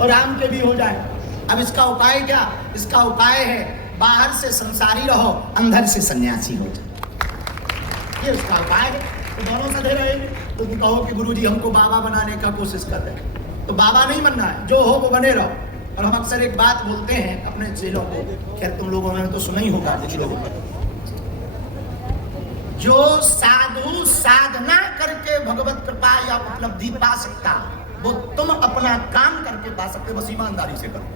और राम के भी हो जाए। अब इसका उपाय क्या? इसका उपाय है बाहर से संसारी रहो, अंदर से सन्यासी हो जाओ। ये इसका उपाय है। तो दोनों सधे रहे। तो तुम कहो कि गुरुजी हमको बाबा बनाने का कोशिश कर रहे हैं, तो बाबा नहीं बनना है, जो हो वो बने रहो। और हम अक्सर एक बात बोलते हैं अपने चेलों को, खैर तुम लोगों ने तो सुना ही होगा कुछ लोगों को, जो साधु साधना करके भगवत कृपा या उपलब्धि पा सकता, वो तुम अपना काम करके पा सकते, बस ईमानदारी से करो।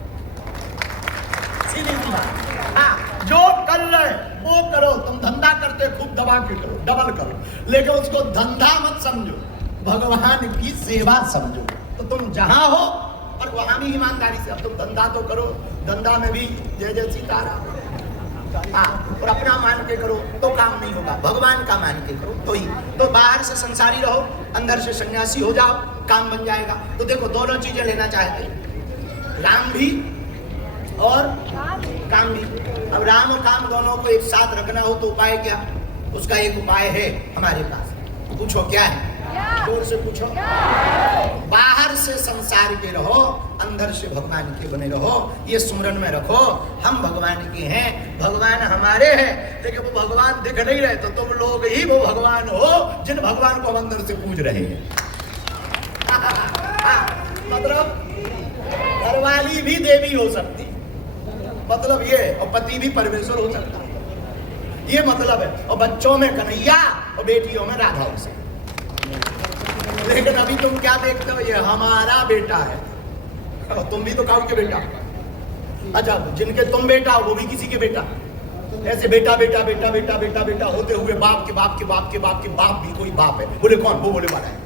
सीधी सी बात। हाँ, जो कर रहे वो करो। तुम धंधा करते खूब दबा के करो, डबल करो, लेकिन उसको धंधा मत समझो, भगवान की सेवा समझो। तो तुम जहां हो और वहां भी ईमानदारी से। अब तुम धंधा तो करो, धंधा में भी जय जय सीताराम, और अपना मान के करो तो काम नहीं होगा, भगवान का मान के करो तो ही। तो बाहर से संसारी रहो, अंदर से सन्यासी हो जाओ, काम बन जाएगा। तो देखो दोनों चीजें लेना चाहते हैं, राम भी और काम भी। अब राम और काम दोनों को एक साथ रखना हो तो उपाय क्या? उसका एक उपाय है हमारे पास। पूछो क्या है? जोर से पूछो। बाहर से संसार के रहो, अंदर से भगवान के बने रहो। ये सुमरन में रखो, हम भगवान के हैं, भगवान हमारे हैं। लेकिन वो भगवान दिख नहीं रहे, तो तुम लोग ही वो भगवान हो जिन भगवान को हम अंदर से पूज रहे हैं। मतलब घरवाली भी देवी हो सकती, मतलब ये, और पति भी परमेश्वर हो सकता है, ये मतलब है। और बच्चों में कन्हैया और बेटियों में राधा हो सकती। लेकिन अभी तुम क्या देखते हो? ये हमारा बेटा है, और तुम भी तो काऊ के बेटा। अच्छा, जिनके तुम बेटा हो वो भी किसी के बेटा। ऐसे बेटा बेटा बेटा बेटा बेटा बेटा होते हुए बाप के बाप के बाप के बाप के बाप भी कोई बाप है। बोले कौन? वो बोले वाला है।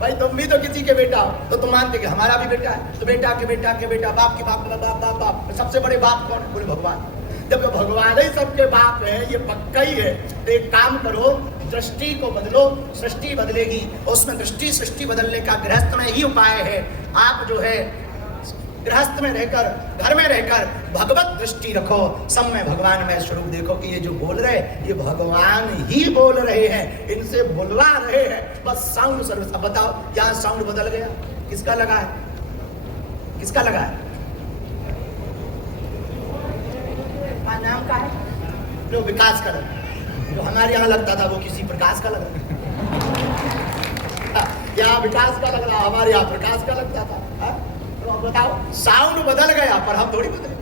भाई तुम भी तो किसी के बेटा हो, तो तुम मानते कि हमारा भी बेटा है। तो बेटा के बेटा के बेटा, बाप के बाप, बाप बाप बाप, सबसे बड़े बाप कौन? बोले भगवान। जब भगवान ही सबके बाप है, ये पक्का ही है, तो एक काम करो, दृष्टि को बदलो, सृष्टि बदलेगी। उसमें दृष्टि सृष्टि बदलने का गृहस्थ में ही उपाय है। आप जो है गृहस्थ में रहकर, घर में रहकर भगवत दृष्टि रखो, सब में भगवान में स्वरूप देखो कि ये जो बोल रहे ये भगवान ही बोल रहे हैं, इनसे बुलवा रहे हैं। बस साउंड सर्विस। अब बताओ, यहाँ साउंड बदल गया, किसका लगा है? किसका लगा है? नाम का है जो विकास कर, जो हमारे यहाँ लगता था वो किसी प्रकाश का लग रहा, यहाँ विकास का लग रहा, हमारे यहाँ प्रकाश का लगता था। तो बताओ, साउंड बदल गया पर हम थोड़ी बदले।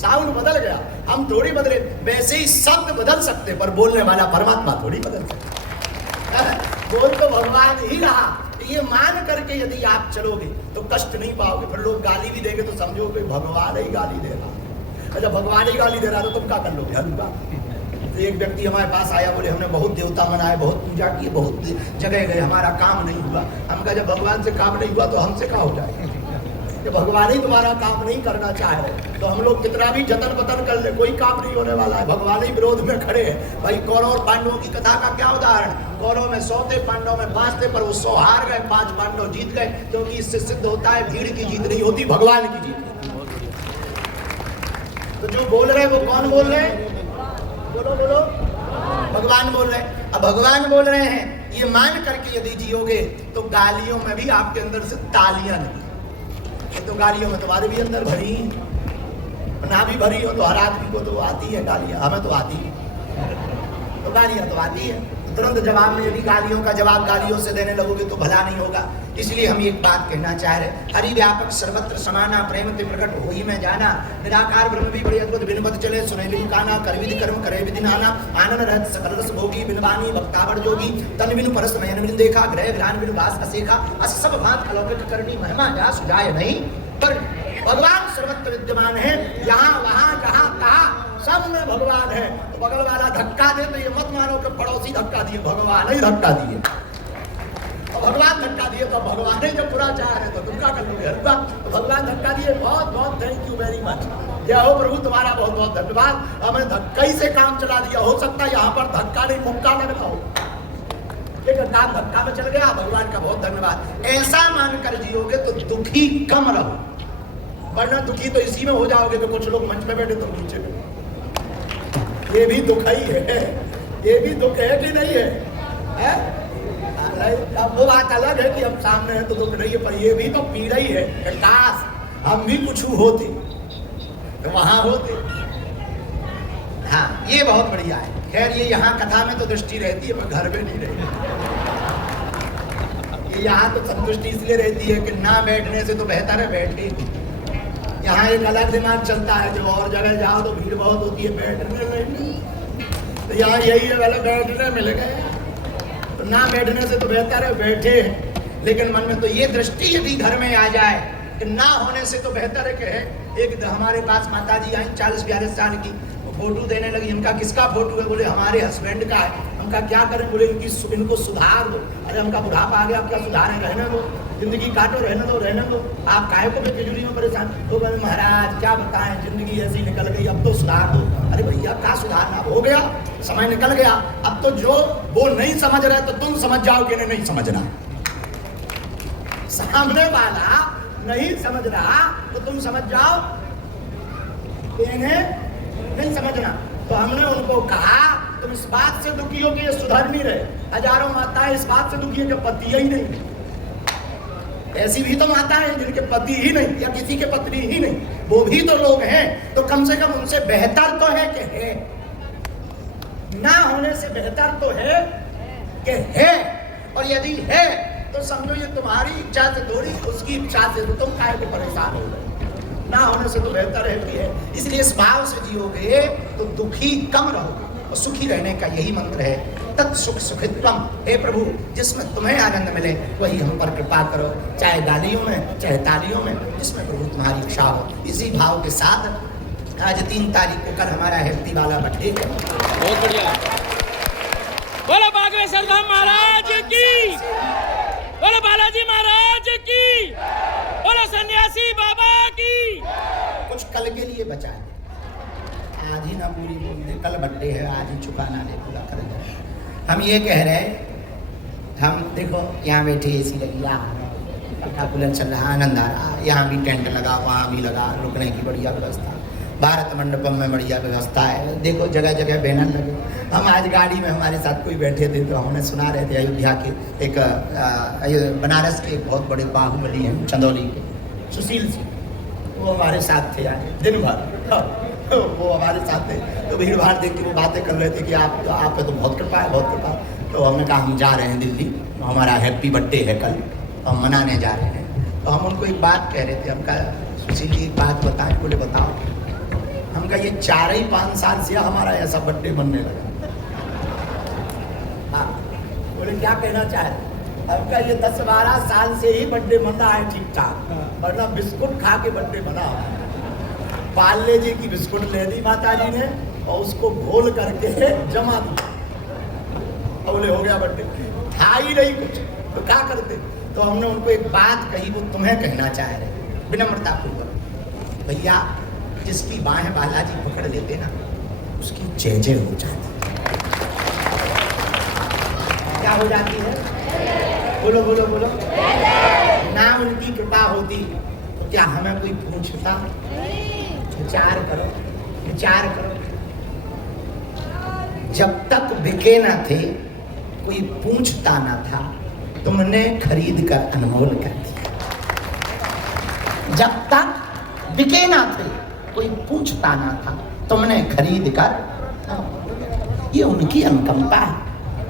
साउंड बदल गया, हम थोड़ी बदले। वैसे ही शब्द बदल सकते, पर बोलने वाला परमात्मा थोड़ी बदल सकता। बोल तो भगवान ही रहा। ये मान करके यदि आप चलोगे तो कष्ट नहीं पाओगे। फिर लोग गाली भी देंगे तो समझो कि भगवान ही गाली दे रहा। अच्छा, भगवान ही गाली दे रहा तो तुम क्या कर लोगे? हल्का। तो एक व्यक्ति हमारे पास आया, बोले हमने बहुत देवता मनाए, बहुत पूजा की, बहुत जगह गए, हमारा काम नहीं हुआ। हम कहा जब भगवान से काम नहीं हुआ तो हमसे क्या हो जाए? जब भगवान ही तुम्हारा काम नहीं करना चाह रहे तो हम लोग कितना भी जतन बतन कर ले, कोई काम नहीं होने वाला है। भगवान ही विरोध में खड़े हैं। भाई कौरव और पांडवों की कथा का क्या उदाहरण? कौरव में 100 थे, पांडव में 5 थे, पर वो 100 हार गए, 5 पांडव जीत गए। क्योंकि इससे सिद्ध होता है भीड़ की जीत नहीं होती, भगवान की जीत। तो जो बोल रहे हैं वो कौन बोल रहे हैं? बोलो बोलो, भगवान बोल रहे हैं। अब भगवान बोल रहे हैं, ये मान करके यदि जियोगे तो गालियों में भी आपके अंदर से तालियां नहीं। तो गालियों में तुम्हारे भी अंदर भरी, ना भी भरी हो तो हर आदमी को तो आती है गालियां, हमें तो आती है, तो गालियां तो आती है। तुरंत जवाब में यदि गालियों का जवाब गालियों से देने लगोगे तो भला नहीं होगा। इसलिए हम एक बात कहना चाह रहे, हरि व्यापक सर्वत्र समाना, प्रेम ते प्रकट होई में जाना, निराकार ब्रह्म भी बड़ी अद्भुत, बिन पद चले सुनैली काना, कर विधि कर्म करे विधि नाना, आनंद रहत सकल रस भोगी, बिन वाणी भक्तावर जोगी, तन बिनु परस नयन बिनु देखा, ग्रह विरान बिनु वास असेखा, अस सब भांत अलौकिक करनी, महिमा जा सुजाय नहीं। पर भगवान सर्वत्र विद्यमान है, यहाँ वहाँ जहाँ कहा सब में भगवान है। तो बगल वाला धक्का दे तो ये मत मानो कि पड़ोसी धक्का दिए, भगवान ही धक्का दिए। और भगवान धक्का दिए तो भगवान ही जब बुरा चाह रहे तो तुम क्या कर लोगे? तो भगवान धक्का दिए, बहुत बहुत थैंक यू वेरी मच। जय हो प्रभु, तुम्हारा बहुत बहुत धन्यवाद। हमें धक्का ही से काम चला दिया। हो सकता है यहाँ पर धक्का नहीं मुक्का लगना हो, लेकिन काम धक्का में चल गया। भगवान का बहुत धन्यवाद। ऐसा मानकर जियोगे तो दुखी कम रहो, वरना दुखी तो इसी में हो जाओगे कि कुछ लोग मंच पे बैठे तो नीचे बैठे। ये भी दुख ही है, ये भी दुख है कि नहीं है? अब वो बात अलग है कि अब सामने है तो दुख रही है, पर ये भी तो पीड़ा ही है। काश हम भी कुछ होते तो वहां होते। हाँ, ये बहुत बढ़िया है। खैर ये यहाँ कथा में तो दृष्टि रहती है, पर घर में नहीं रहती। ये यहाँ तो संतुष्टि इसलिए रहती है कि ना बैठने से तो बेहतर है बैठे। यहाँ एक अलग दिमाग चलता है, जब और जगह जाओ तो भीड़ बहुत होती है, बैठने में तो यहाँ यही है, वाले बैठने मिल गए तो ना बैठने से तो बेहतर है बैठे। लेकिन मन में तो ये दृष्टि यदि घर में आ जाए कि ना होने से तो बेहतर है कि है। एक हमारे पास माता जी आई 40-42 साल की, फोटो देने लगी। इनका किसका फोटो है? बोले हमारे हस्बैंड का है। हमका क्या करें? बोले इनको सुधार दो। अरे हमका बुढ़ापा आ गया, अब क्या सुधारें? रहने दो, जिंदगी काटो, रहने दो रहने दो। आप काहे को बेफिजूली में परेशान? तो बोले महाराज क्या बताएं, जिंदगी ऐसी निकल गई, अब तो सुधार दो। अरे भैया क्या सुधारना, हो गया, समय निकल गया। अब तो जो वो नहीं समझ रहा तो तुम समझ जाओ कि नहीं समझना। सामने वाला नहीं समझ रहा तो तुम समझ जाओ इन्हें नहीं समझना। तो हमने उनको कहा तुम इस बात से दुखी हो कि ये सुधर नहीं रहे। हजारों माताएं इस बात से दुखी है कि पति ही नहीं। ऐसी भी तो माताएं हैं जिनके पति ही नहीं या किसी के पत्नी ही नहीं, वो भी तो लोग हैं। तो कम से कम उनसे बेहतर तो है कि है, ना होने से बेहतर तो है कि है। और यदि है तो समझो ये तुम्हारी इच्छा से थोड़ी, उसकी इच्छा से, तो तुम काहे को परेशान हो गए? ना होने से तो बेहतर है कि है। इसलिए इस भाव से जियोगे तो दुखी कम रहोगे, और सुखी रहने का यही मंत्र है, तत् सुख सुखित्वम। हे प्रभु, जिसमें तुम्हें आनंद मिले वही हम पर कृपा करो, चाहे गालियों में चाहे तालियों में, जिसमें प्रभु तुम्हारी इच्छा हो। इसी भाव के साथ आज 3 तारीख को कल हमारा हैप्पी वाला बर्थडे है। बहुत बढ़िया। बोलो बागेश्वर धाम महाराज की, बोलो बालाजी महाराज की, बोलो सन्यासी बाबा की। कुछ कल के लिए बचा है, आज ही ना पूरी बोल दे, कल बर्थडे है, आज ही चुकाना नहीं, पूरा कर दे। हम ये कह रहे हैं, हम देखो यहाँ बैठे एसी लगी, पंखा कूलर चल रहा, आनंद आ रहा, यहाँ भी टेंट लगा, वहाँ भी लगा, रुकने की बढ़िया व्यवस्था, भारत मंडपम में बढ़िया व्यवस्था है। देखो जगह जगह बैनर लगे। हम आज गाड़ी में हमारे साथ कोई बैठे थे तो हमने सुना रहे थे अयोध्या के एक बनारस के एक बहुत बड़े बाहुबली हैं चंदौली के, सुशील सिंह, वो हमारे साथ थे आज दिन भर। वो हमारे साथ थे तो भीड़ भाड़ देख के वो बातें कर रहे थे कि आप पे तो बहुत कृपा है, बहुत कृपा। तो हमने कहा हम जा रहे हैं दिल्ली, हमारा हैप्पी बर्थडे है कल, तो हम मनाने जा रहे हैं। तो हम उनको एक बात कह रहे थे, हम कहा सुशील जी एक बात बताएं। बोले बताओ। हम कहा ये 4-5 साल से हमारा ऐसा बर्थडे बनने लगा। हाँ, बोले क्या कहना चाह रहे? हम कहा ये 10-12 साल से ही बर्थडे बन रहा है ठीक ठाक, वरना बिस्कुट खा के बर्थडे बना। पार्ले जी की बिस्कुट ले दी माता जी ने और उसको घोल करके जमा दिया, बोले हो गया बर्थडे। था ही नहीं कुछ तो क्या करते? तो हमने उनको एक बात कही, वो तुम्हें कहना चाह रहे विनम्रता पूर्वक। भैया जिसकी बाहें बालाजी पकड़ लेते ना उसकी जय जय हो जाती। क्या हो जाती है? बोलो बोलो बोलो। ना उनकी कृपा होती तो क्या हमें कोई पूछता? विचार करो, विचार करो। जब तक बिके ना थे कोई पूछता ना था, तुमने खरीद कर अनमोल कर दिया। जब तक बिके ना थे कोई पूछता ना था, तुमने खरीद कर। ये उनकी अनुकंपा है,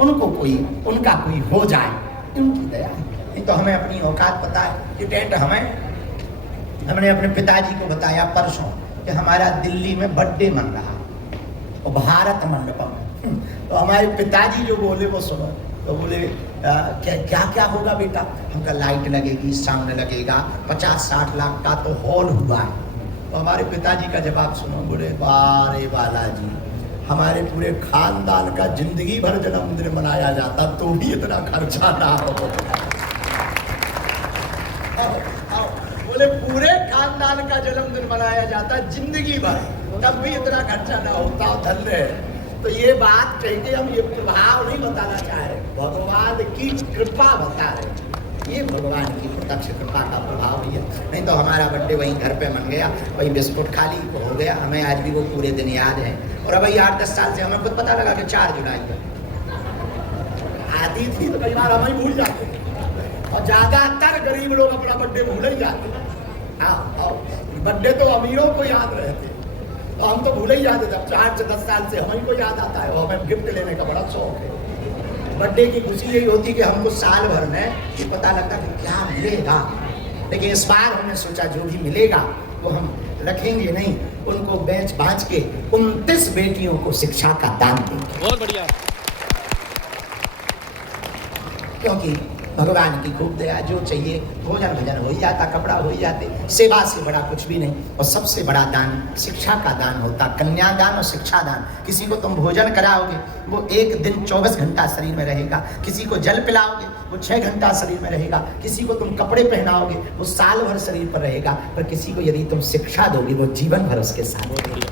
उनको कोई उनका कोई हो जाए उनकी दया है। नहीं तो हमें अपनी औकात पता है। ये टेंट हमने अपने पिताजी को बताया परसों कि हमारा दिल्ली में बर्थडे मन रहा और भारत मंडपम। तो हमारे पिताजी जो बोले वो सुनो। तो बोले क्या क्या होगा बेटा? हमका लाइट लगेगी, साउंड लगेगा, 50-60 लाख का तो हॉल हुआ है। तो हमारे पिताजी का जवाब सुनो। बोले बारे बालाजी, हमारे पूरे खानदान का जिंदगी भर जन्मदिन मनाया जाता तो भी इतना खर्चा ना हो। बोले पूरे खानदान का जन्मदिन मनाया जाता जिंदगी भर, तब भी इतना खर्चा ना होता। धन्य है। तो ये बात कहेंगे हम, ये प्रभाव नहीं बताना चाह रहे, भगवान की कृपा बता रहे। ये भगवान की प्रत्यक्ष कृपा का प्रभाव ही है। नहीं तो हमारा बर्थडे वहीं घर पे मन गया, वही बिस्कुट खा ली हो गया। हमें आज भी वो पूरे दिन याद है। और अब 8-10 साल से हमें खुद पता लगा कि 4 जुलाई है। शादी थी तो कई बार हम ही भूल जाते, और ज्यादातर गरीब लोग अपना बर्थडे भूल ही जाते। हाँ, बर्थडे तो अमीरों को याद रहते, तो हम तो भूल ही जाते। जब 4 से 10 साल से हमें को याद आता है, और हमें गिफ्ट लेने का बड़ा शौक है। बर्थडे की खुशी यही होती कि हमको साल भर में ये पता लगता कि क्या मिलेगा, लेकिन इस बार हमने सोचा जो भी मिलेगा वो हम रखेंगे नहीं, उनको बेच बाच के 29 बेटियों को शिक्षा का दान देंगे। बहुत बढ़िया। क्योंकि भगवान की खूब दया, जो चाहिए भोजन भजन हो ही जाता, कपड़ा हो ही जाते, सेवा से बड़ा कुछ भी नहीं। और सबसे बड़ा दान शिक्षा का दान होता, कन्यादान और शिक्षा दान। किसी को तुम भोजन कराओगे वो एक दिन 24 घंटा शरीर में रहेगा, किसी को जल पिलाओगे वो 6 घंटा शरीर में रहेगा, किसी को तुम कपड़े पहनाओगे वो साल भर शरीर पर रहेगा, पर किसी को यदि तुम शिक्षा दोगे वो जीवन भर उसके साथ रहेगा।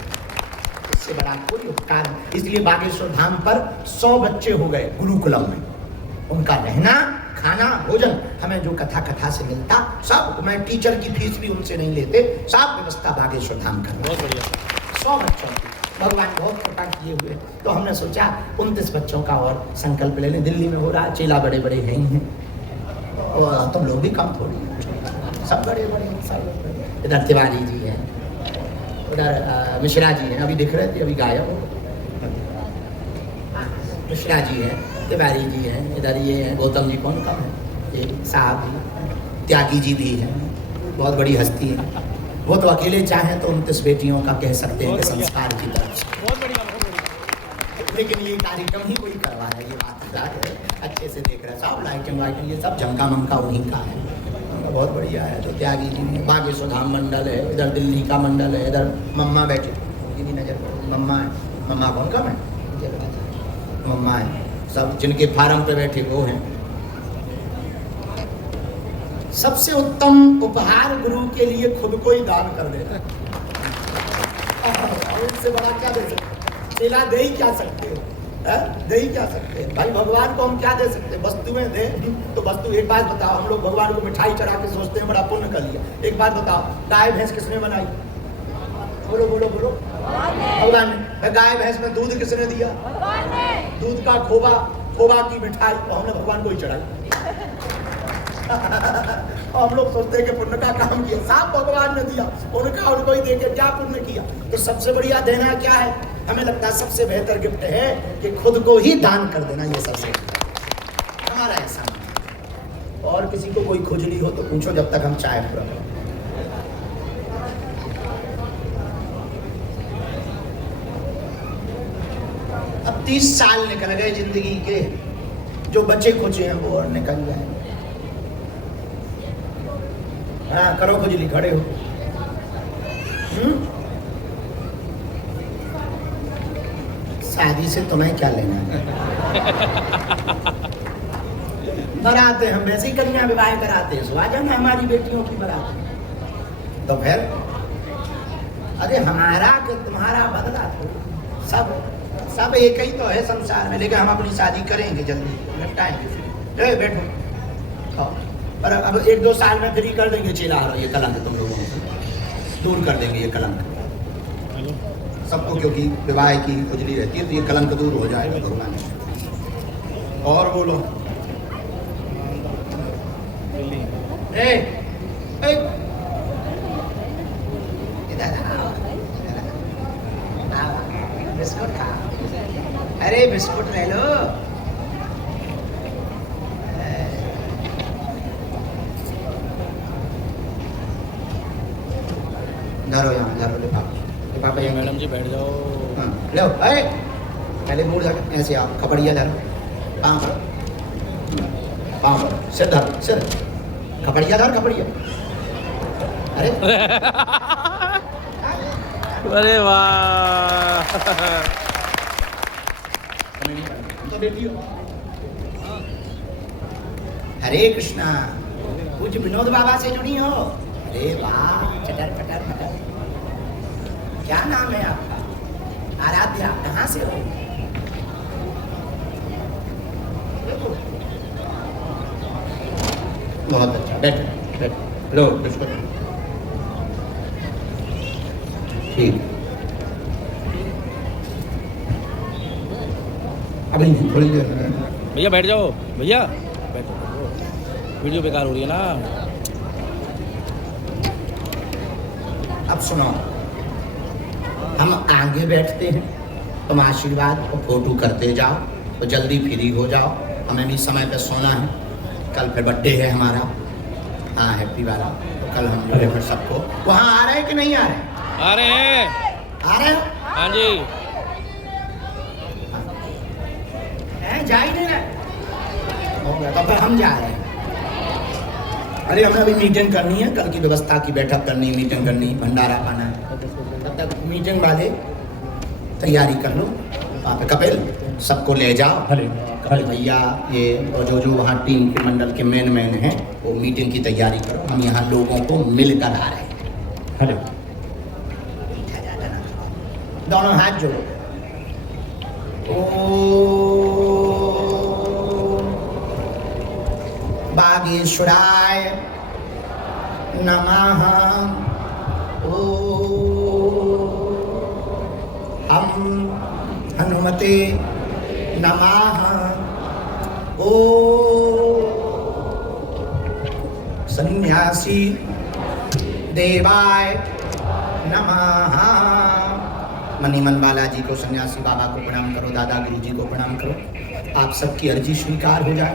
इससे बड़ा कोई उपकार। इसलिए बागेश्वर धाम पर 100 बच्चे हो गए गुरुकुलम में, उनका रहना खाना भोजन हमें जो कथा से मिलता सब, मैं टीचर की फीस भी उनसे नहीं लेते, सब व्यवस्था बागेश्वर धाम कर। बहुत बढ़िया। 100 बच्चों की भगवान बहुत कृपा किए हुए, तो हमने सोचा 29 बच्चों का और संकल्प ले लें। दिल्ली में हो रहा, चेला बड़े बड़े हैं ही हैं, और तुम लोग भी कम थोड़ी हैं, सब बड़े बड़े हैं, सब। इधर तिवारी जी हैं, उधर मिश्रा जी हैं, अभी दिख रहे थे, अभी गायब हो। मिश्रा जी हैं, तिवारी जी हैं, इधर ये हैं गौतम जी, कौन कम है, ये साहब जी, त्यागी जी भी हैं, बहुत बड़ी हस्ती है। वो तो अकेले चाहें तो 29 बेटियों का कह सकते हैं कि संस्कार की तरफ से। बहुत बढ़िया, बहुत बढ़िया। लेकिन ये कार्यक्रम ही कोई करवा रहा है, ये बात है, अच्छे से देख रहे हैं, सब लाइटिंग वाइटिंग ये सब झमका ममका उन्हीं का है, बहुत बढ़िया है। तो त्यागी जी ने बागेश्वर धाम मंडल है, इधर दिल्ली का मंडल है, इधर मम्मा बैठे, ये भी नजर मम्मा है, मम्मा कौन कम है, मम्मा है, सब जिनके फार्म पे बैठे वो हैं। सबसे उत्तम उपहार गुरु के लिए खुद को ही दान कर देना, इससे बड़ा क्या दे सकते, चेला दे ही क्या सकते हो, दे ही क्या सकते हैं भाई। भगवान को हम क्या दे सकते हैं, वस्तुएं दे तो वस्तु। एक बात बताओ, हम लोग भगवान को मिठाई चढ़ा के सोचते हैं बड़ा पुण्य कर लिया। एक बात बताओ, गाय भैंस किसने बनाई, बोलो बोलो बोलो, भगवान ने। गाय भैंस में दूध किसने दिया, दूध का खोबा की मिठाई तो हमने भगवान को ही चढ़ाई। और हम लोग सोचते हैं कि पुण्य का काम किया, सब भगवान ने दिया, उनको ही देके क्या पुण्य किया। तो सबसे बढ़िया देना क्या है, हमें लगता है सबसे बेहतर गिफ्ट है कि खुद को ही दान कर देना, ये सबसे हमारा ऐसा। और किसी को कोई खुजली हो तो पूछो, जब तक हम चाय पूरा करें। अब 30 साल निकल गए जिंदगी के, जो बचे खुचे हैं वो और निकल जाए। हाँ, करो खुजली, खड़े हो। शादी से तुम्हें क्या लेना, बराते हम वैसे ही कन्या विवाह कराते हैं, आ जाना हमारी बेटियों की बरात। तो फिर अरे हमारा कि तुम्हारा बदला थोड़ा, सब एक ही तो है संसार में। लेकिन हम अपनी शादी करेंगे जल्दी, निपटाएंगे, बैठो खाओ। पर अब 1-2 साल में फ्री कर देंगे चेला, ये कलंक तुम लोगों को दूर कर देंगे, ये कलंक सबको, क्योंकि विवाह की खुजली रहती है तो ये कलंक दूर हो जाएगा भगवान। और बोलो, इधर आओ, बिस्कुट खाओ, अरे बिस्कुट ले लो। धरो यहाँ, धरो ले पापा, यहाँ मैडम जी बैठ जाओ। हाँ लो, अरे पहले मुड़ जाकर ऐसे आओ, खपड़िया धरो, पाँव पर सिर धरो, सिर खपड़िया धर, खपड़िया। अरे अरे वाह, तो बेटी हो। हरे कृष्णा, कुछ विनोद बाबा से जुड़ी हो। अरे वाह, चटर पटर पटर, क्या नाम है आपका? आराध्या, कहाँ से हो? बहुत अच्छा, बैठो लो बिस्कुट, ठीक। अभी थोड़ी देर भैया बैठ जाओ भैया, बैठो, वीडियो बेकार हो रही है ना। अब सुनो, हम आगे बैठते हैं, तुम आशीर्वाद और फोटो करते जाओ, तो जल्दी फ्री हो जाओ, हमें भी समय पे सोना है, कल फिर बर्थडे है हमारा। हाँ हैप्पी वाला, तो कल हम लोग फिर सबको वहाँ आ रहे हैं कि नहीं आ रहे? आ रहे हैं। आ रहे हो? हाँ जी। जा ही नहीं रहे हो गया, तो फिर हम जा रहे हैं। अरे हमें अभी मीटिंग करनी है, कल की व्यवस्था की बैठक करनी है, मीटिंग करनी है, भंडारा पाना है, तब तक मीटिंग वाले तैयारी कर लो। वहाँ पे कपिल सबको ले जाओ, कपिल भैया ये और जो वहाँ टीम के मंडल के मेन हैं वो मीटिंग की तैयारी करो, हम यहाँ लोगों को मिलकर आ रहे हैं। दोनों हाथ जोड़ो। बागेश्वराय नमः। हम हनुमते नमः। सन्यासी देवाय नमः। मनी मन बालाजी को, सन्यासी बाबा को प्रणाम करो, दादा गुरु जी को प्रणाम करो। आप सबकी अर्जी स्वीकार हो जाए,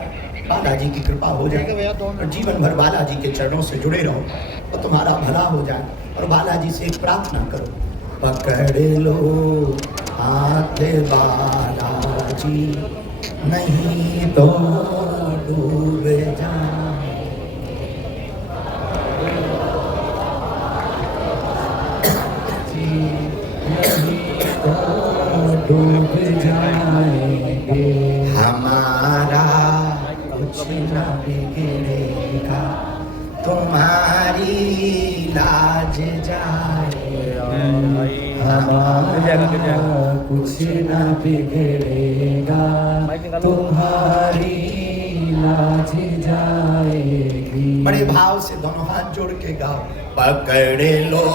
बालाजी की कृपा हो जाए और जीवन भर बालाजी के चरणों से जुड़े रहो तो तुम्हारा भला हो जाए। और बालाजी से एक प्रार्थना करो, पकड़ लो हाथ बालाजी, नहीं तो डूब जाए। डूब जाएंगे, हमारा कुछ न बिगड़ेगा, तुम्हारी लाज जाएगा, हमारा कुछ न बिगड़ेगा, तुम्हारी लाज जाएगी। बड़े भाव से दोनों हाथ जोड़ के गाओ, पकड़ लो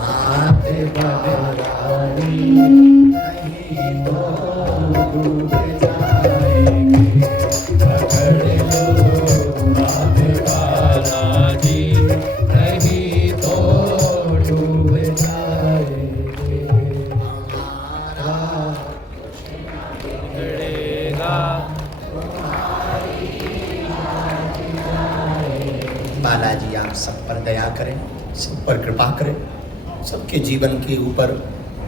हाथ बालाजी, नहीं तो डूब जाएगी, पकड़ लो हाथ बालाजी, नहीं तो डूब जाएगी, हमारा बिगड़ेगा। बालाजी आप सब पर दया करें, सब पर कृपा करें, सबके जीवन के ऊपर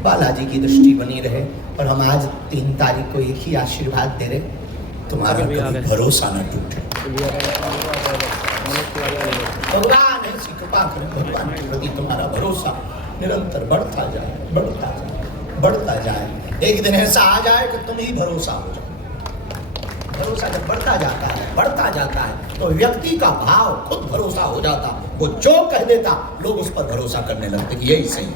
बालाजी की दृष्टि बनी रहे। और हम आज 3 तारीख को एक ही आशीर्वाद दे रहे, तुम्हारा कभी भरोसा न टूटे। भगवान ऐसी कृपा करें, भगवान के प्रति तुम्हारा भरोसा निरंतर बढ़ता जाए, बढ़ता जाए, बढ़ता जाए। एक दिन ऐसा आ जाए कि तुम ही भरोसा हो जाओ। भरोसा जब बढ़ता जाता है तो व्यक्ति का भाव खुद भरोसा हो जाता, वो जो कह देता लोग उस पर भरोसा करने लगते कि यही सही है।